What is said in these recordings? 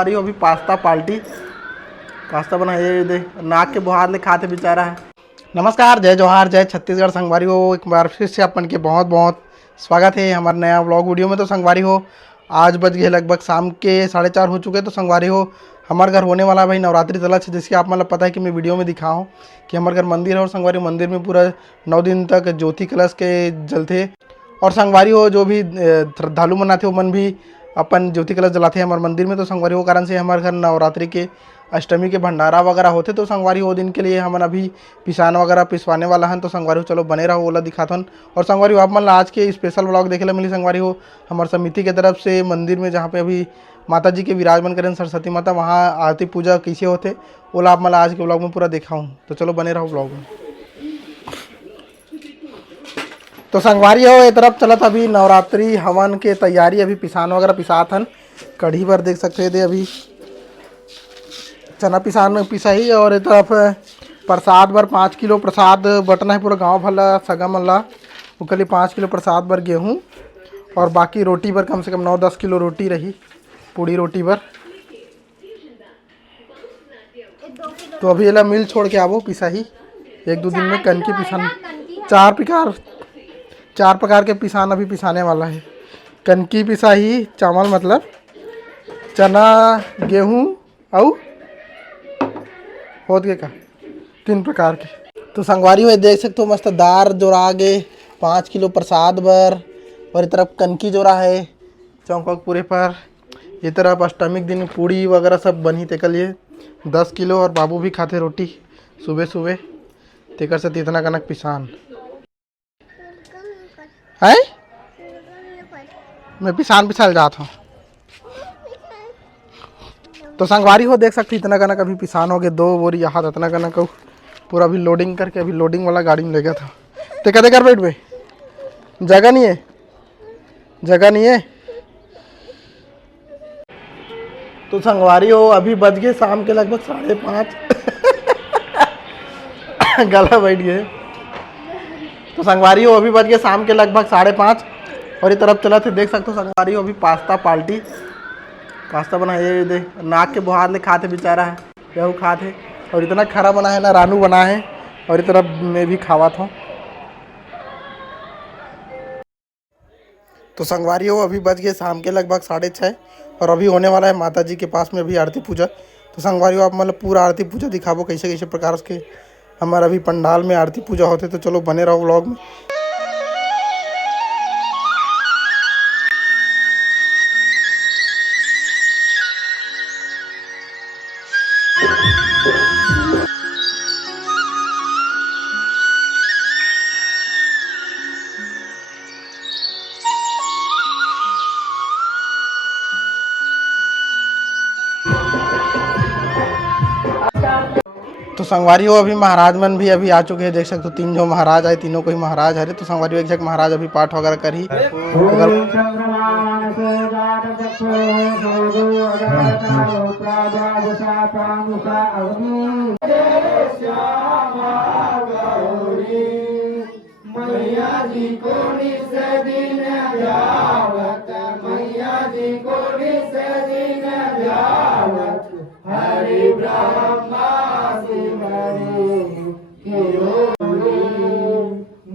रही हो अभी पास्ता पास्ता बनाए दे नाक के बुहार ले खाते बेचारा है। नमस्कार, जय जोहार, जय छत्तीसगढ़। संगवारी हो एक बार फिर से अपन के बहुत बहुत स्वागत है हमारे नया व्लॉग वीडियो में। तो संगवारी हो आज बज गए लगभग शाम के 4:30 हो चुके। तो संगवारी हो हमारे घर होने वाला भाई नवरात्रि तलक है, जिसकी आप मतलब पता है कि मैं वीडियो में दिखाऊँ कि हमारे घर मंदिर है और संगवारी मंदिर में पूरा 9 दिन तक ज्योति कलश के जलते। और संगवारी हो जो भी श्रद्धालु मनाते हो मन भी अपन ज्योति कलश जलाते हैं हमारे मंदिर में। तो संगवारी हो कारण से हमारे घर नवरात्रि के अष्टमी के भंडारा वगैरह होते। तो संगवारी हो दिन के लिए हमन अभी पिसान वगैरह पिसवाने वाला हन। तो संगवारी हो चलो बने रहो, ओला दिखाथन। और संगवारी हो आप मन आज के स्पेशल ब्लॉग देखे ला मिली। संगवारी हो हमारे समिति के तरफ से मंदिर में जहाँ पे अभी माता जी के विराजमान करें सरस्वती माता, वहाँ आरती पूजा कैसे होते ओला आप मला आज के ब्लॉग में पूरा दिखाऊँ। तो चलो बने रहो ब्लॉग में। तो संगवारी हो एक तरफ चलत अभी नवरात्रि हवन के तैयारी, अभी पिसान वगैरह पिसात हन। कढ़ी पर देख सकते थे अभी चना पिसान पिसाही। और एक तरफ प्रसाद बर 5 किलो प्रसाद बटना है पूरा गांव भला सगा मल्ला उसके लिए 5 किलो प्रसाद बर गेहूँ और बाकी रोटी पर कम से कम 9-10 किलो रोटी रही पूड़ी रोटी पर। तो अभी एला मिल छोड़ के आवो पिसाही 1-2 दिन में कन की पिसान 4 प्रकार के पिसान अभी पिसाने वाला है। कनकी पिसाही चावल मतलब चना गेहूँ और होत गए का 3 प्रकार के। तो संगवारी हुए देख सकते हो मस्त दार जोड़ा गे 5 किलो प्रसाद बर। और इस तरफ कनकी जोड़ा है चौक पूरे पर। ये तरफ अष्टमी दिन पूड़ी वगैरह सब बनी तेकर लिए 10 किलो। और बाबू भी खाते रोटी सुबह सुबह तेकर से इतना कनक पिसान है। मैं पिसान पिसाल जाता हूँ। तो संगवारी हो देख सकते इतना कनक अभी पिसान हो गए 2 बोरी यहाँ इतना कनक पूरा अभी लोडिंग करके अभी लोडिंग वाला गाड़ी में ले गया था। तो कदे कर बैठ भाई जगह नहीं है। तो संगवारी हो अभी बज गए शाम के लगभग 5:30 गला बैठ गए। तो संगवारी हो अभी बज गए शाम के लगभग 5:30 और इस तरफ चला थे देख सकते हो। संगवारी हो अभी पास्ता बनाए दे नाक के बुहार ले खाते बेचारा है यह खाते। और इतना खरा बना है ना रानू बना है और इस तरफ मैं भी खावा था। तो संगवारी हो अभी बज गए शाम के लगभग 6:30 और अभी होने वाला है माता जी के पास में अभी आरती पूजा। तो संगवारी हो आप मतलब पूरा आरती पूजा दिखाबो कैसे कैसे प्रकार के हमारे अभी पंडाल में आरती पूजा होते। तो चलो बने रहो व्लॉग में। तो संगवारी हो अभी महाराज मन भी अभी आ चुके हैं देख सकते हो 3 जो महाराज आए तीनों को ही महाराज हरे। तो संगवारी हो एक जगह महाराज अभी पाठ वगैरह करी हरि ब्रह्मा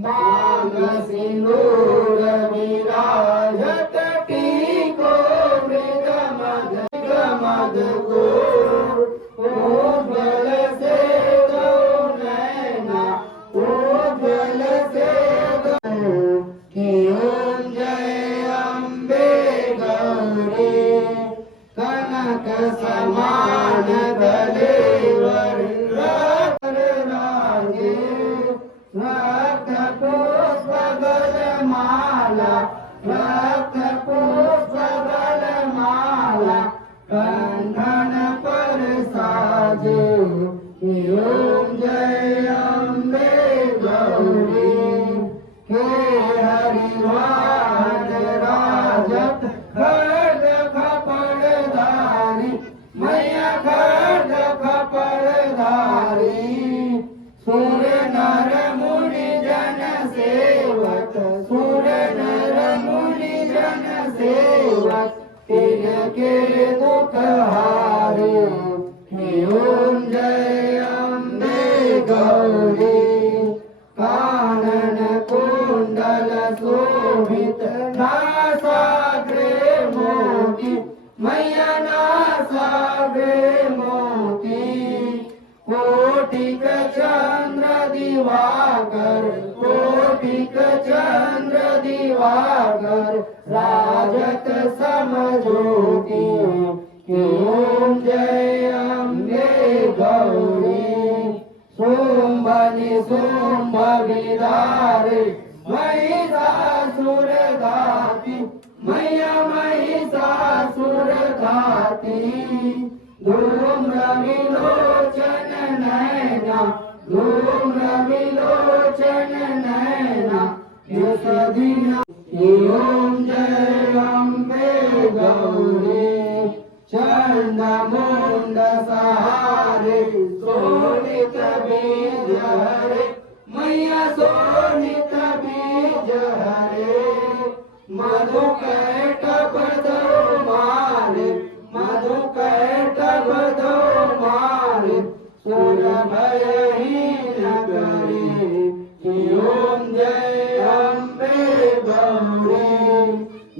मांग सिंदूर विराजत टीको मृग मद को उज्ज्वल से नैना उज्ज्वल से जय अम्बे गौरी कनक समान दलेवर रक्त पुष्प गलमाला कंधन पर साजे ओम जय अम्बे गौरी के हरिवाद राजत खड्ग खपड़धारी मैया खड्ग खपड़धारी सुर नर मुनि जन सेवक सुर नर मुनि जन सेवक तिनके दुख सागरे मोती कोटिक चंद्र दिवाकर कोटिक चंद्र दिवाकर राजत समज्योति ओम जय अम्बे गौरी शुंभनि शुंभ विदारे महिषासुर घाती मैया महिषासुर घाती धूम्र विलोचन नैना धूम्र विलोचन नैना इस दिन ओम जय अम्बे गौरी चंद मुंड सहारे सोनित बीज हरे मैया सोनित बीज हरे मधु कैटभ दो मारे मधु कैटभ दो मारे सुर भयहीन करे ओम जय अम्बे गौरी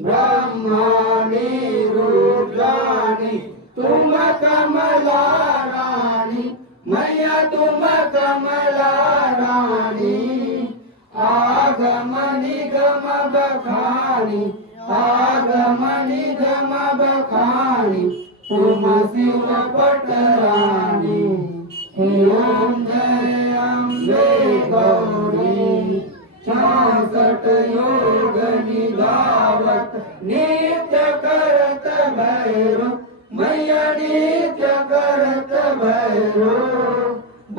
ब्रह्माणी रुद्राणी तुम कमला रानी मैया तुम कमला रानी आगम निगम बखानी आगम निगम बखानी तुम शिव पटरानी ओम जय अम्बे गौरी 64 योग निगावत नित्य करत भैरो मैया नित्य करत भैरो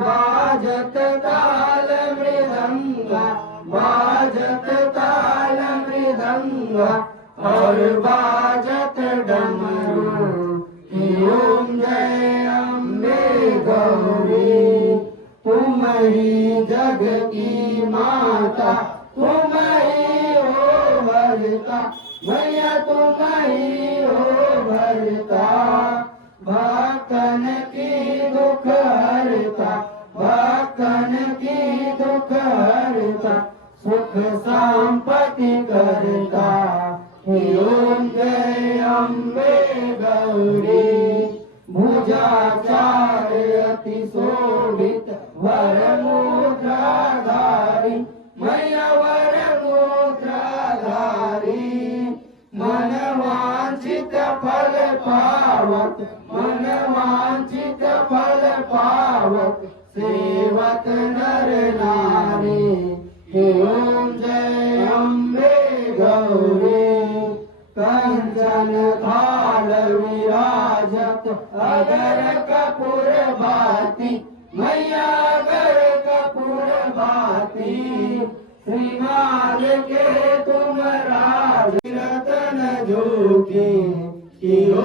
बाजत ताल मृदंगा बाजत ताल मृदंगा और बाजत डमरू ओम जय अम्बे गौरी तुम ही जग की माता तुम ही हो भरता मैया तुम ही हो भरता भक्तन की दुख हरता भक्तन की दुख हरता सुख संपत्ति करता ओम जय अम्बे गौरी भुजाचार अति शोभित वर मुद्राधारी मैया वर मुद्राधारी मन वांछित फल पावत मन वांछित फल पावत सेवक नर नारी ओम जय अम्बे गौरी कंचन थाल विराजत अगर कपूर भाती मैया अगर कपूर भाती श्रीमान के तुम राज रतन ज्योति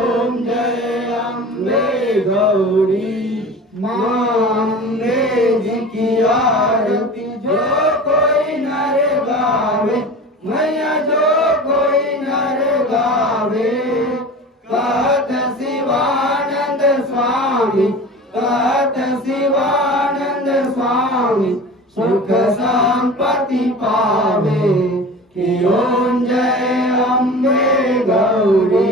ओम जय अम्बे गौरी मांगे जी की आरती जो कोई नर गावे मैया जो कोई नर गावे कहत शिवानंद स्वामी कहत शिवानंद स्वामी सुख संपत्ति पावे कि ओम जय अम्बे गौरी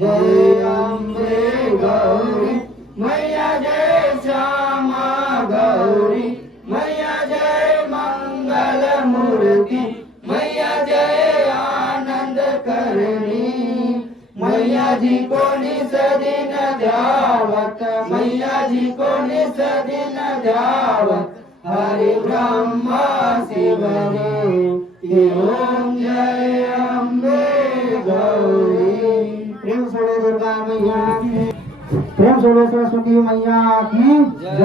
जय अम्बे गौरी मैया जय श्यामा गौरी मैया जय मंगल मूर्ति मैया जय आनंद करणी मैया जी को निस दिन ध्यावत मैया जी को निस दिन ध्यावत हरि ब्रह्मा शिव रे ओम जय अम्बे गौरी प्रेम सोड़ो दुर्गा मैया की प्रेम सोड़ो सरस्वती मैया की जय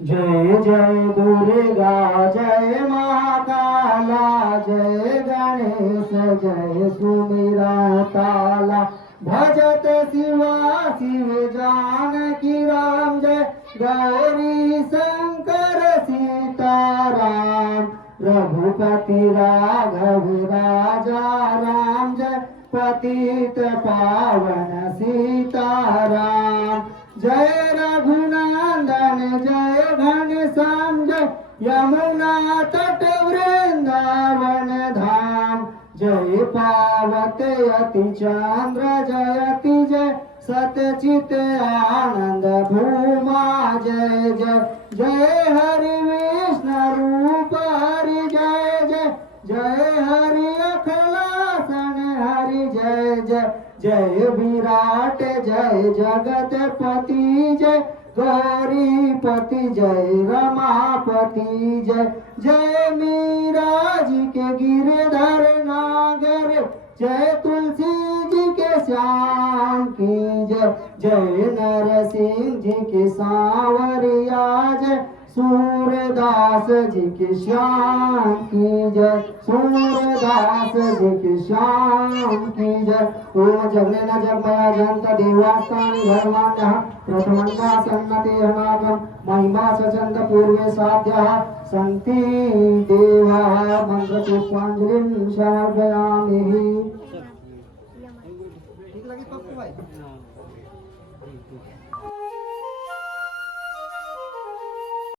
जय जय दुर्गा जय महाकाला जय गणेश जय सुमिरा ताला भजत शिवा शिव जानकी राम जय गौरी शंकर सीताराम रघुपति राघव राजा राम जय पतित पावन सीताराम जय रघुनंदन जय घनश्याम जय यमुना तट वृंदावन धाम जय पार्वती अति चंद्र जयति जय सतचित आनंद भूमा जय जय जय हरि विष्णु रूप हरि जय जय जय हरि अखिलासन हरि जय जय जय विराट जय जगतपति जय गौरीपति जय रमापति जय जय मीरा जी के गिरधर नागर जय तुलसी जी के श्याम की जय जय नरसिंह जी के सांवरिया जय सूरदास जी के श्याम की जय सूरदास जी के श्याम की जय ओम जगने न जगमया जंत देवास्तानि धर्माण्यः प्रथमन्ना सन्नते हनागम महिमा सचंद पूर्वे साध्यः सन्ति देवाः मंत्र पुष्पांजलिं समर्पयामि। ठीक लगी पप्पू भाई?